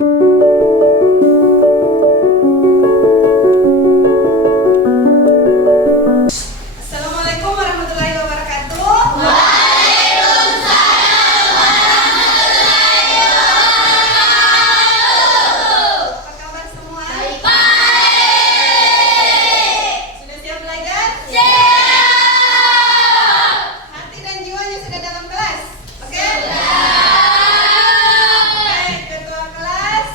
Assalamualaikum warahmatullahi wabarakatuh. Waalaikumsalam warahmatullahi wabarakatuh. Apa kabar semua? Baik. Sudah siap belajar? Siap. Hati dan jiwanya sudah dalam kelas? Oke? Baik, ketua kelas,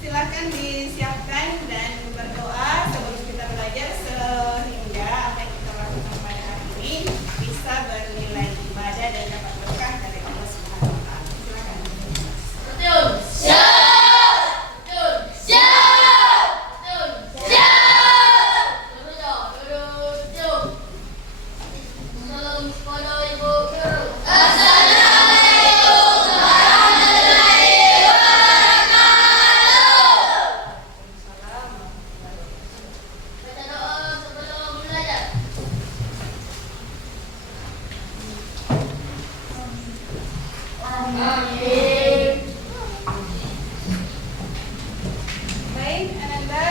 silakan disiapkan dan berdoa sebelum kita belajar sehingga apa yang kita lakukan pada hari ini bisa bernilai ibadah dan dapat berkah dari Allah Subhanahu wa taala. Silakan. Betul. Siap. Betul. Siap. Betul. Siap. Duduk. Salam kepada Ibu Guru. Assalamualaikum warahmatullahi wabarakatuh. Baca doa sebelum belajar. Amin. Baik, Ananda.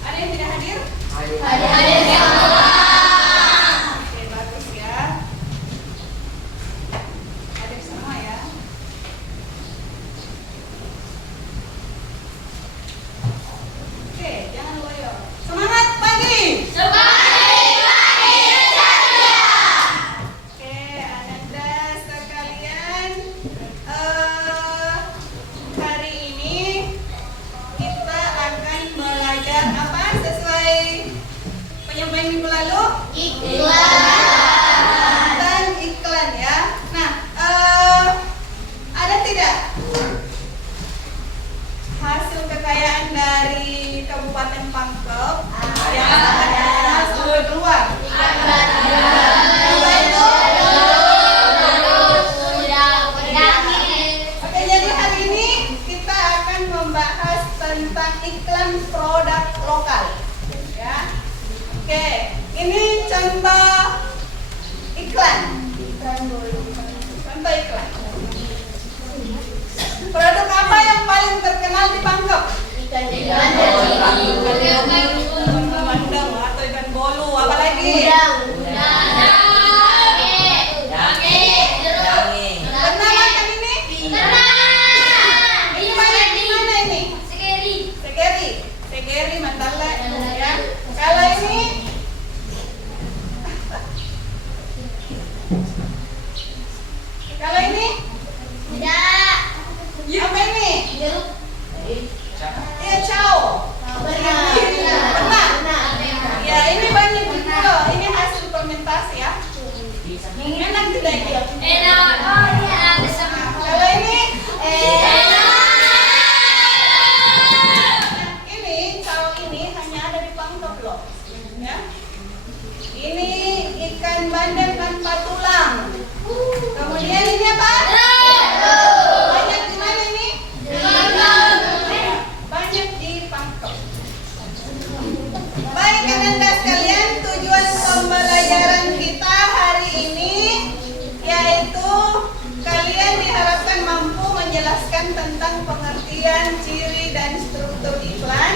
Ada yang tidak hadir? Adik-adik yang Oke, bagus ya. Hadir semua ya. Oke, jangan loyo. Semangat pagi. Oke, Ananda sekalian, hari ini kita akan belajar apa sesuai penyampaian minggu lalu? Tentang iklan ya. Nah, ada tidak hasil kekayaan dari Kabupaten Pangkep yang akan sudah keluar? Apa itu? Oke, jadi hari ini kita akan membahas tentang iklan produk lokal. Ya. Oke, ini contoh iklan. Contoh iklan. Produk apa yang paling terkenal di Pangkep? Ikan bandeng atau ikan bolu, apa lagi? Pernah makan ini? Ini banyak di mana ini? Segeri, Mandala ya. Kalau ini apa ini? Iya, cao. Pernah? Ya, ini banyak di pulau. Ini hasil fermentasi ya. Enak tidak dia? Kalau ini? Ini cao ini hanya ada di Pangkep loh. Ya. Ini ikan bandeng tanpa tulang. Kemudian ini apa? Banyak di mana ini? Banyak di Pangkep. Baik, Ananda sekalian, tujuan pembelajaran kita hari ini yaitu kalian diharapkan mampu menjelaskan tentang pengertian, ciri, dan struktur iklan.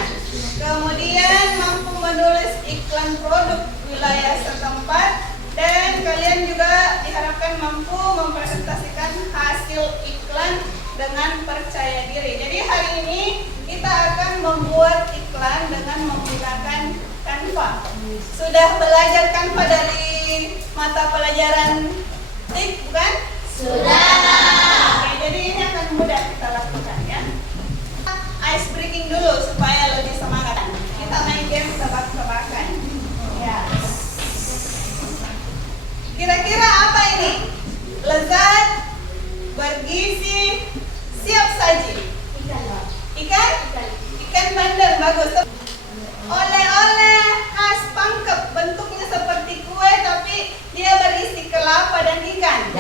Kemudian mampu menulis iklan produk wilayah setempat. Dan kalian juga diharapkan mampu mempresentasikan hasil iklan dengan percaya diri. Jadi hari ini kita akan membuat iklan dengan menggunakan Canva. Sudah belajar Canva dari mata pelajaran TIK, bukan? Oke, jadi ini akan mudah kita lakukan ya. Ice breaking dulu supaya lebih semangat. Kita main game tebak-tebakan. Ya. Kira-kira apa ini? Lezat, bergizi, siap saji. Ikan? Ikan bandeng, bagus. Oleh-oleh khas Pangkep, bentuknya seperti kue tapi dia berisi kelapa dan ikan.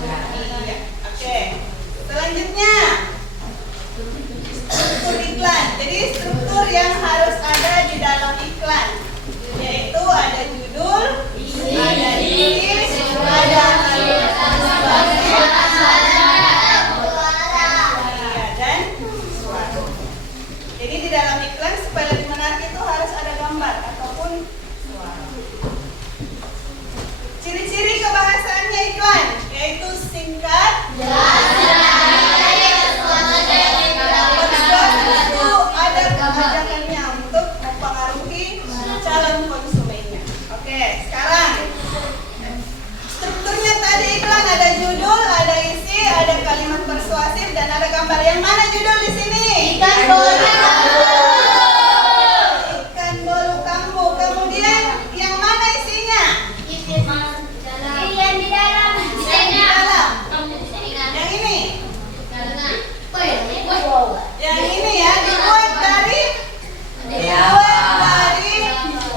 Iya. Oke. Selanjutnya struktur iklan. Jadi struktur yang harus ada di dalam iklan yaitu ada judul, ada isi, ada kalimat dan suara. Jadi di dalam iklan supaya lebih menarik itu harus ada gambar ataupun suara. Ciri-ciri kebahasaannya iklan yaitu singkat, itu ada kebijakannya untuk mempengaruhi calon konsumennya. Oke, sekarang strukturnya tadi iklan ada judul, ada isi, ada kalimat persuasif dan ada gambar. Yang mana judul di sini? Ikan bolu kambu. Kemudian yang mana isinya? Yang di dalam. Yang ini. Yang ini ya dibuat dari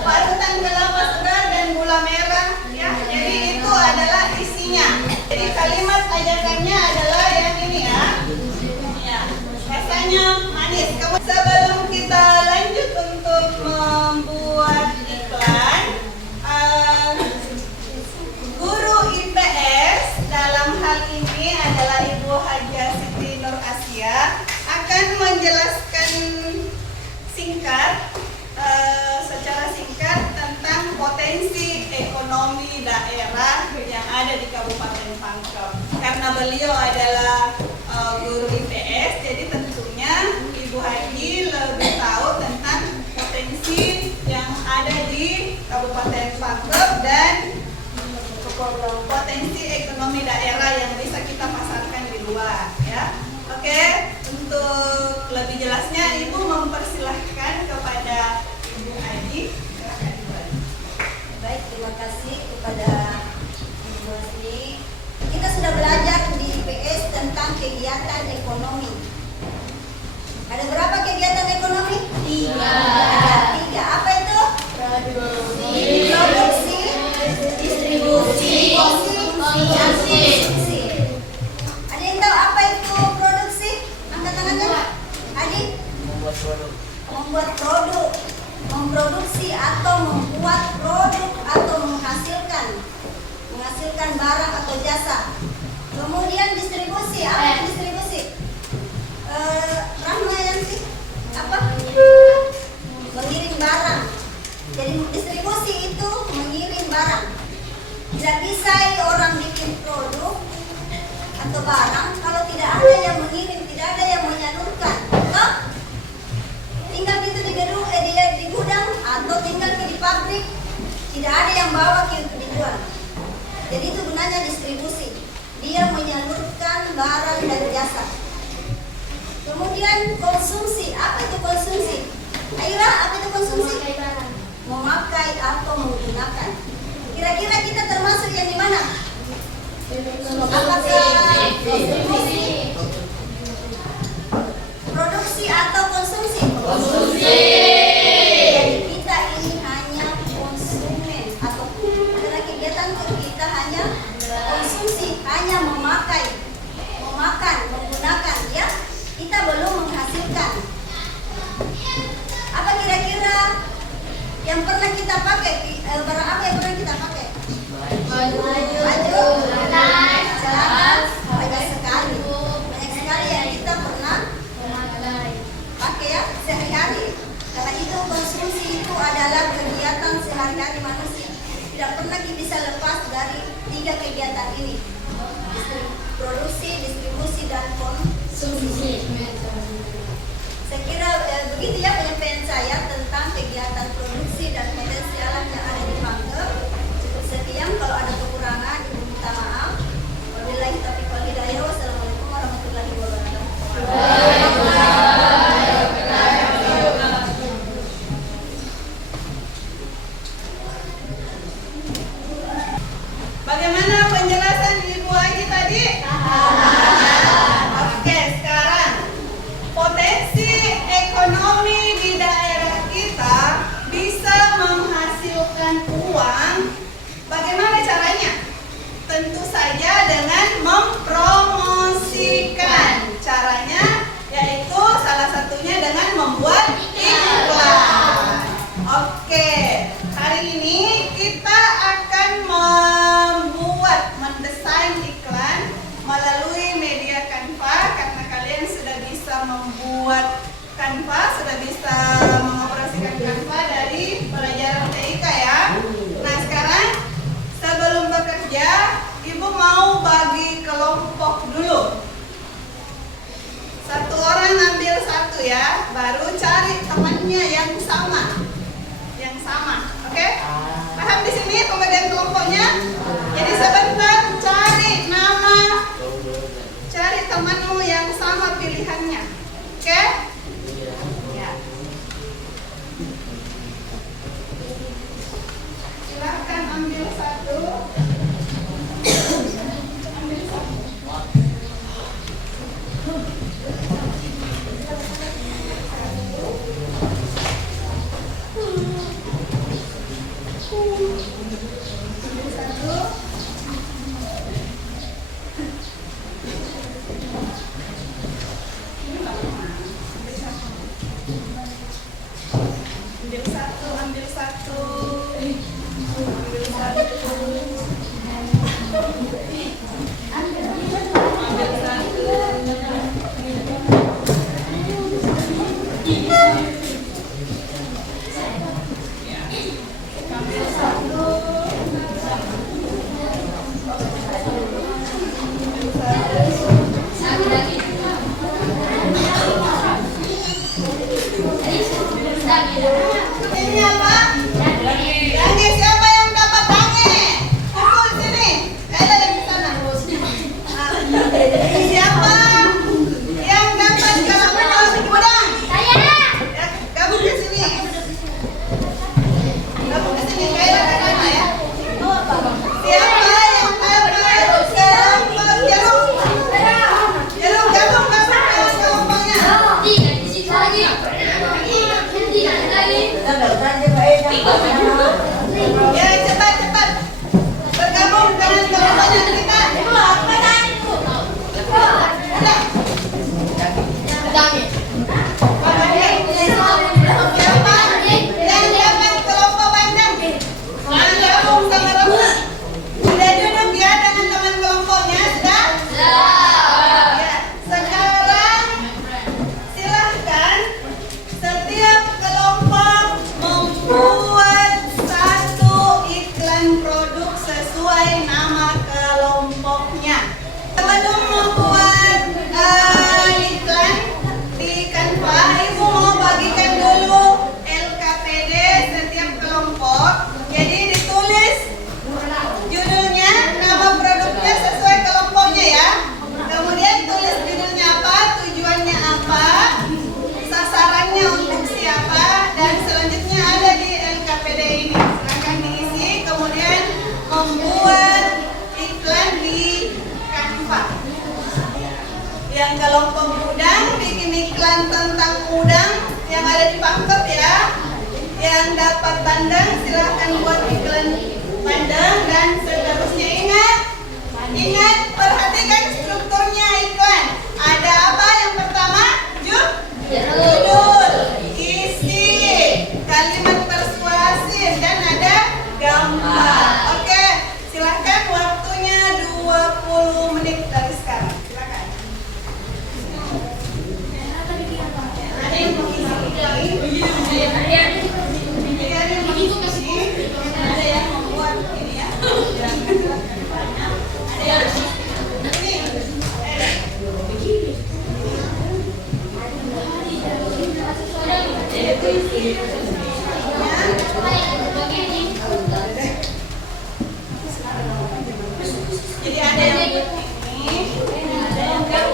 parutan kelapa segar dan gula merah ya. Jadi itu adalah isinya. Jadi kalimat ajakannya adalah yang ini ya. Ya, rasanya manis. Sebelum kita lanjut untuk membuat iklan, guru IPS dalam hal ini adalah Ibu Haja Siti Nur Asia akan menjelaskan secara singkat tentang potensi ekonomi daerah yang ada di Kabupaten Pangkep. Karena beliau adalah guru IPS, jadi tentunya Ibu Haji lebih tahu tentang potensi yang ada di Kabupaten Pangkep dan potensi ekonomi daerah yang bisa kita pasarkan di luar ya. Oke, untuk lebih jelasnya Ibu mempersilahkan kepada Ibu Haji. Silakan Ibu Haji. Baik, terima kasih kepada Ibu Haji. Kita sudah belajar di IPS tentang kegiatan ekonomi. Ada berapa kegiatan ekonomi? 3. Apa itu? Produksi, distribusi, konsumsi. Ada yang tahu apa itu produksi? Angkat tangannya. Adik? Membuat produk, memproduksi atau membuat produk atau menghasilkan barang atau jasa. Kemudian distribusi, apa itu distribusi? Rahma yang sih apa? Mengirim barang. Jadi distribusi itu mengirim barang. Tidak bisa orang bikin produk atau barang kalau tidak ada yang mengirim, tidak ada yang menyalurkan. Toh? Tinggal gitu di gedung, di gudang atau tinggal di pabrik, tidak ada yang bawa untuk dijual. Jadi itu gunanya distribusi. Dia menyalurkan barang dan jasa. Kemudian konsumsi, apa itu konsumsi? Aira, apa itu konsumsi? Memakai atau menggunakan. Kira-kira kita termasuk yang di mana? Apakah distribusi, produksi atau konsumsi? Konsumsi. Jadi kita ini hanya konsumen atau kegiatan kita hanya konsumsi, hanya memakai, memakan, menggunakan ya. Kita belum menghasilkan. Apa kira-kira yang pernah kita pakai? Barang apa yang pernah kita pakai? Baju, celana, banyak sekali yang kita pernah pakai ya sehari-hari. Karena itu konsumsi itu adalah kegiatan sehari-hari manusia. Tidak pernah kita bisa lepas dari 3 kegiatan ini: produksi, distribusi, dan konsumsi. Saya kira begitu ya penyampaian saya tentang kegiatan produksi dan potensi alam yang ada di Pangkep. Cukup sekian, kalau ada kekurangan Ibu minta maaf. Wabillahi taufiq wal hidayah. Wassalamualaikum warahmatullahi wabarakatuh. Bagaimana penjelasan Ibu Haji tadi? Oke, sekarang potensi ekonomi di daerah kita bisa menghasilkan uang. Bagaimana caranya? mau bagi kelompok dulu. Satu orang ambil satu ya, baru cari temannya yang sama. Yang sama, oke? Paham di sini pembagian kelompoknya? Jadi sebentar cari nama, cari temanmu yang sama pilihannya, oke? Ya. Silahkan ambil satu. Ambil satu. Ini apa? Dange, siapa yang dapat dange? Kumpul sini. Ada yang di sana. Siapa yang dapat kelompok udang? Saya. Ya, gabung ke sini. Gabung ke sini. Kayak kakak ya. Siapa yang dapat kelompok jarum? Jarum gabung ke kelompoknya. Tidak di situ lagi. Tidak lagi. Ya cepat bergabung dengan kelompoknya kita. Ada. Siapa yang dapat kelompok bandeng? Gabung sama Rama. Sudah duduk ya dengan teman kelompoknya, sudah? Ya, sekarang silahkan setiap kelompok membuat satu iklan produk sesuai nama kelompoknya. Sebelum membuat iklan di Canva, Ibu mau bagikan dulu LKPD setiap kelompok. Jadi ditulis judulnya, nama produknya sesuai kelompoknya ya. Kemudian tulis judulnya apa, tujuannya apa, sasarannya untuk siapa, dan selanjutnya ada di LKPD ini. Silahkan diisi, kemudian membuat iklan di Canva. Yang kelompok udang bikin iklan tentang udang yang ada di paket ya. Yang dapat bandeng silahkan buat iklan bandeng, dan seterusnya. Ingat, perhatikan strukturnya iklan. Ada apa yang pertama? Judul, isi, kalimat persuasif, dan ada gambar. Oke, silahkan waktunya 20 menit dari sekarang. Silakan. Ada yang mau isi? Ada yang mau isi? Ada yang membuat ini ya? Ada yang ini? Jadi ada yang ini, ada yang apa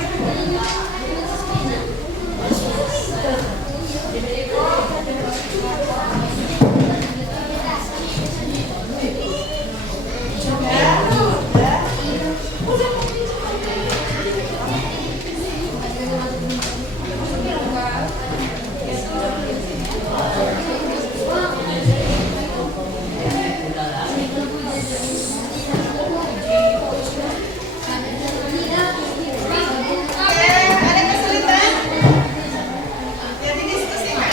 gitu? Ada kesulitan? Jadi diskusikan.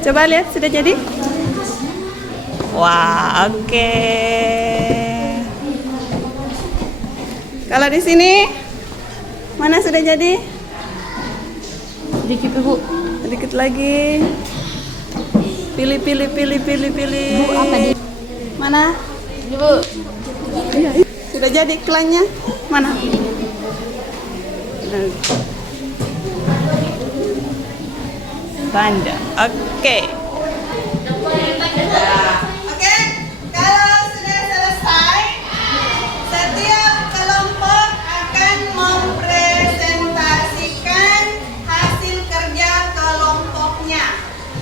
Coba lihat, sudah jadi? Wah, oke. Kalau di sini, mana sudah jadi? Dikit Bu. Dikit lagi. Pilih. Bu apa di? Mana? Ini Bu. Iya. Sudah jadi iklannya. Mana? Banda. Oke. Oke, kalau sudah selesai, setiap kelompok akan mempresentasikan hasil kerja kelompoknya.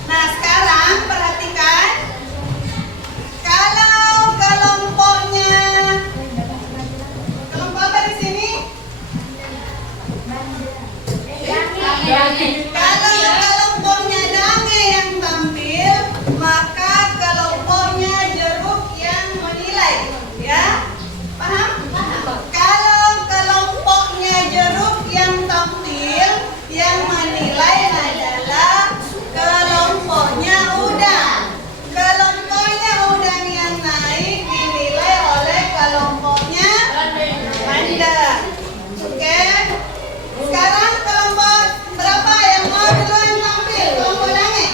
Nah, sekarang perhatikan, kalau kelompoknya, kelompok apa di sini? Kalau kelompoknya Dange yang tampil, maka kelompoknya Jeruk yang menilai, ya? Paham? Kalau kelompoknya Jeruk yang tampil, yang menilai adalah kelompoknya Udang. Kelompoknya Udang yang naik dinilai oleh kelompoknya Bandeng. Oke? Sekarang kelompok berapa yang mau duluan tampil? Kelompok Dange.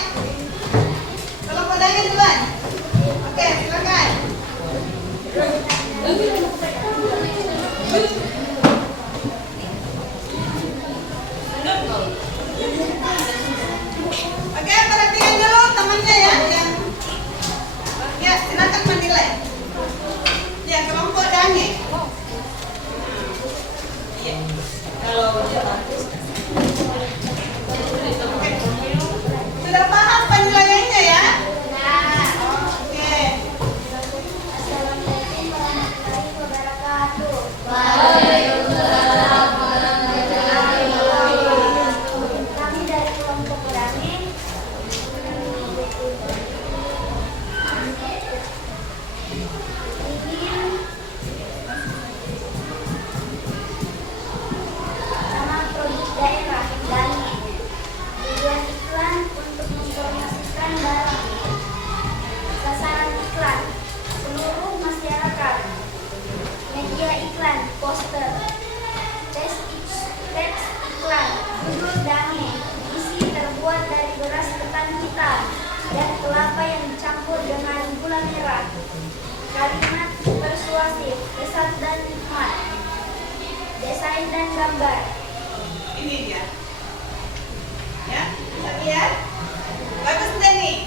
Kelompok Dange duluan. Oke, silakan. Oke, perhatikan dulu temannya ya, ya silakan menilai. Ya, kelompok Dange. Iya. Oke. Sudah paham penilaiannya ya? Oke. Assalamualaikum warahmatullahi wabarakatuh. Kami dari kelompok Dange ingin nama produk daerah Dange. Tujuan iklan untuk mempromosikan barang. Sasaran iklan seluruh masyarakat. Media iklan, poster, teks iklan, judul Dange, isi terbuat dari beras ketan hitam dan kelapa yang dicampur dengan gula merah. Kalimat persuasif, kesat dan hikmat. Desain dan gambar. Ini dia. Ya, bisa lihat? Bagus tidak nih?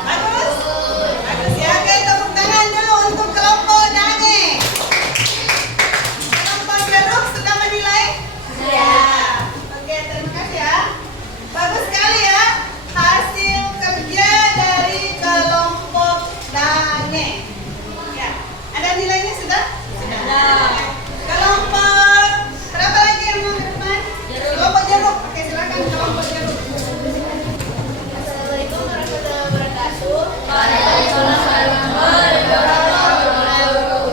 Bagus? Bagus ya. Oke, tepuk tangan dulu untuk kelompok Dange. Kelompok Jeruk sudah menilai? Ya. Oke, terima kasih ya. Bagus sekali ya. Hasil kerja dari kelompok Dange. Ya. Ada nilainya sudah? Sudah. Kelompok berapa lagi yang mau ke depan? Kelompok Jeruk. Oke, silakan kelompok Jeruk. Assalamualaikum warahmatullahi wabarakatuh.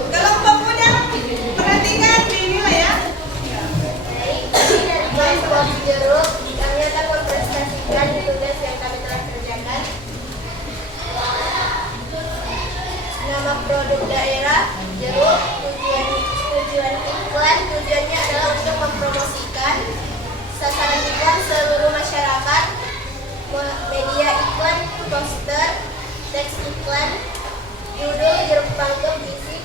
Kelompok Udang, perhatikan dinilai ya. Baik, kami dari kelompok Jeruk, kami akan mempresentasikan tugas yang kami telah kerjakan. Nama produk daerah Jeruk, tujuan iklan, tujuannya adalah untuk mempromosikan. Sasaran iklan seluruh masyarakat. Media iklan, poster, teks iklan, judul Jeruk Panggung, isi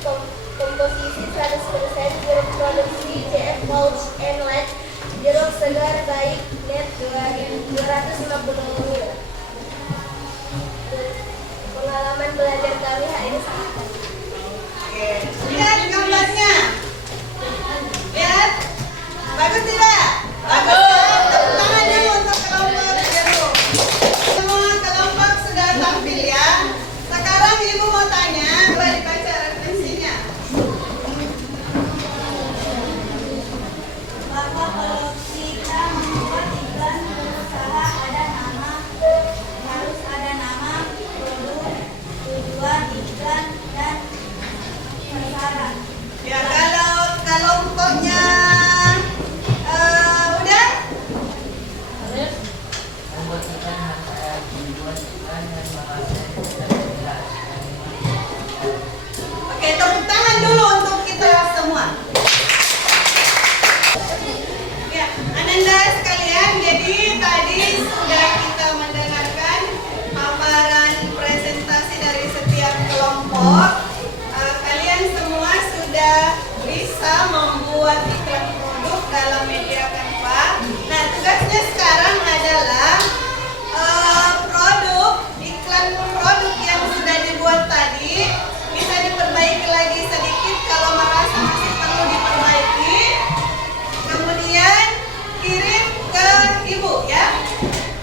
komposisi 100% jeruk produksi CF Pouch and LED, jeruk segar baik net 250 ml. Pengalaman belajar kami hari ini sangat baik. Oke, lihat gambarnya. Lihat, bagus tidak? Bagus. Tepuk tangan dulu untuk kelompok Jeruk. Semua kelompok sudah tampil ya. Sekarang ibu mau tanya, coba dibaca referensinya. Bahwa kalau kita membuat iklan berusaha harus ada nama, produk, tujuan iklan dan sasaran. Ya, kalau kelompoknya udah? Oke, tepuk tangan dulu untuk kita semua. Ya, Ananda sekalian, jadi tadi kelompok, kalian semua sudah bisa membuat iklan produk dalam media Canva. Nah, tugasnya sekarang adalah iklan produk yang sudah dibuat tadi bisa diperbaiki lagi sedikit kalau merasa masih perlu diperbaiki. Kemudian kirim ke ibu ya,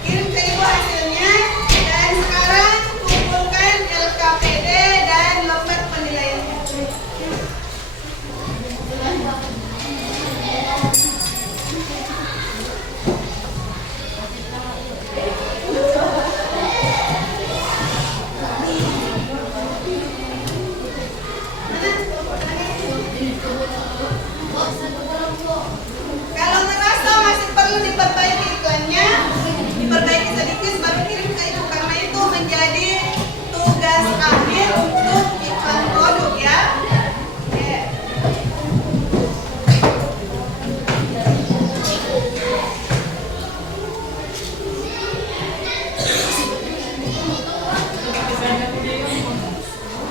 kirim ke ibu hasilnya. Dan sekarang kumpulkan LKPD dan lembar penilaiannya. Kalau merasa masih perlu diperbaiki iklannya, diperbaiki sedikit baru kirim ke ibu, karena itu menjadi tugas akhir untuk iklan produk ya. Oke.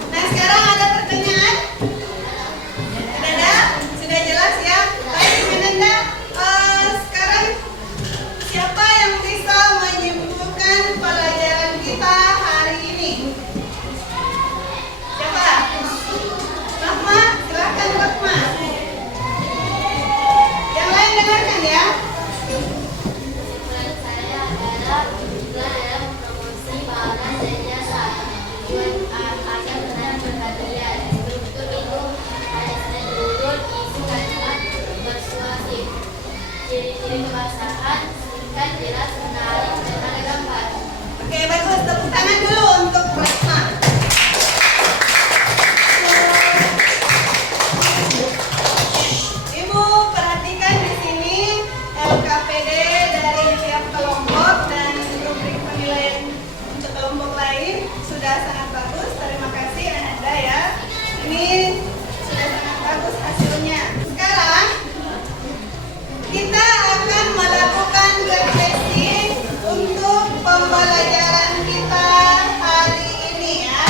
Nah, sekarang ada pertanyaan? Ada? Sudah jelas ya? Baik, Menanda. Sekarang siapa yang bisa menyimpulkan pelajaran kita hari ini? Siapa? Rahma, silakan Rahma. Yang lain dengarkan ya. Kesimpulan saya adalah iklan adalah promosi barang dan jasa tujuan agar menarik perhatian. Struktur itu ada terurut, isi kalimat persuasif, ciri-ciri kebasahan singkat, jelas, menarik, dan ada gambar. Oke, bagus. Tepuk tangan dulu untuk Rahma. Ibu perhatikan di sini LKPD dari tiap kelompok dan rubrik penilaian untuk kelompok lain sudah sangat bagus. Terima kasih Anda ya. Ini sudah sangat bagus hasilnya. Sekarang kita akan melakukan refleksi untuk pembelajaran kita hari ini ya.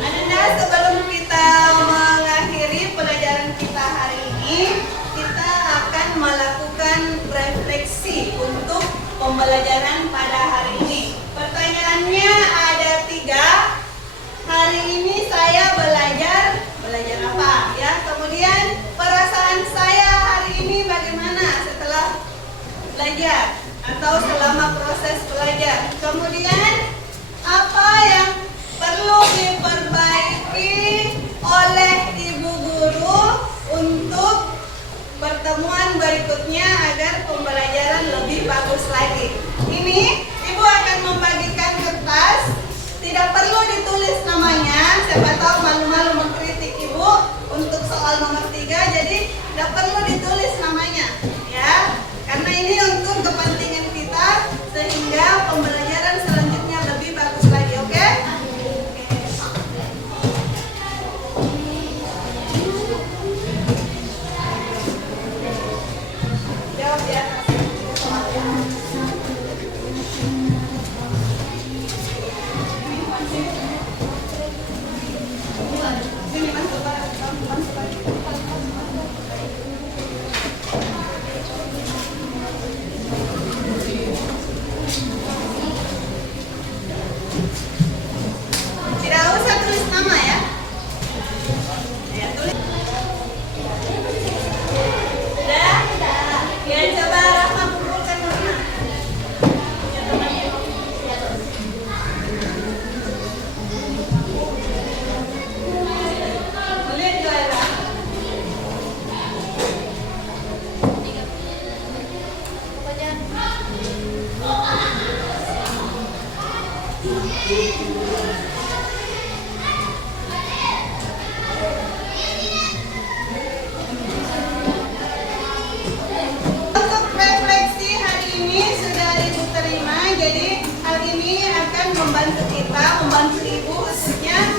Anda sebelum kita mengakhiri pelajaran kita hari ini, kita akan melakukan refleksi untuk pembelajaran pada hari ini. Pertanyaannya ada 3. Hari ini saya belajar apa ya? Kemudian perasaan saya hari ini bagaimana setelah belajar atau selama proses belajar. Kemudian apa yang perlu diperbaiki oleh ibu guru untuk pertemuan berikutnya agar pembelajaran lebih bagus lagi. Ini ibu akan membagikan kertas, tidak perlu ditulis namanya, siapa tahu malu-malu mengkritik ibu untuk soal nomor 3, jadi tidak perlu ditulis namanya ya, karena ini untuk kepentingan kita sehingga pembelajaran selanjutnya lebih bagus lagi. Oke? Jawab ya. Sini masuk Pak. Masuk Pak. Tidak usah tulis nama ya. Ya, tulis. Sudah? Ya, coba Rahma kumpulkan Rahma. Ya, teman-teman. Boleh juara. Untuk refleksi hari ini sudah Ibu terima, jadi hal ini akan membantu kita, membantu Ibu khususnya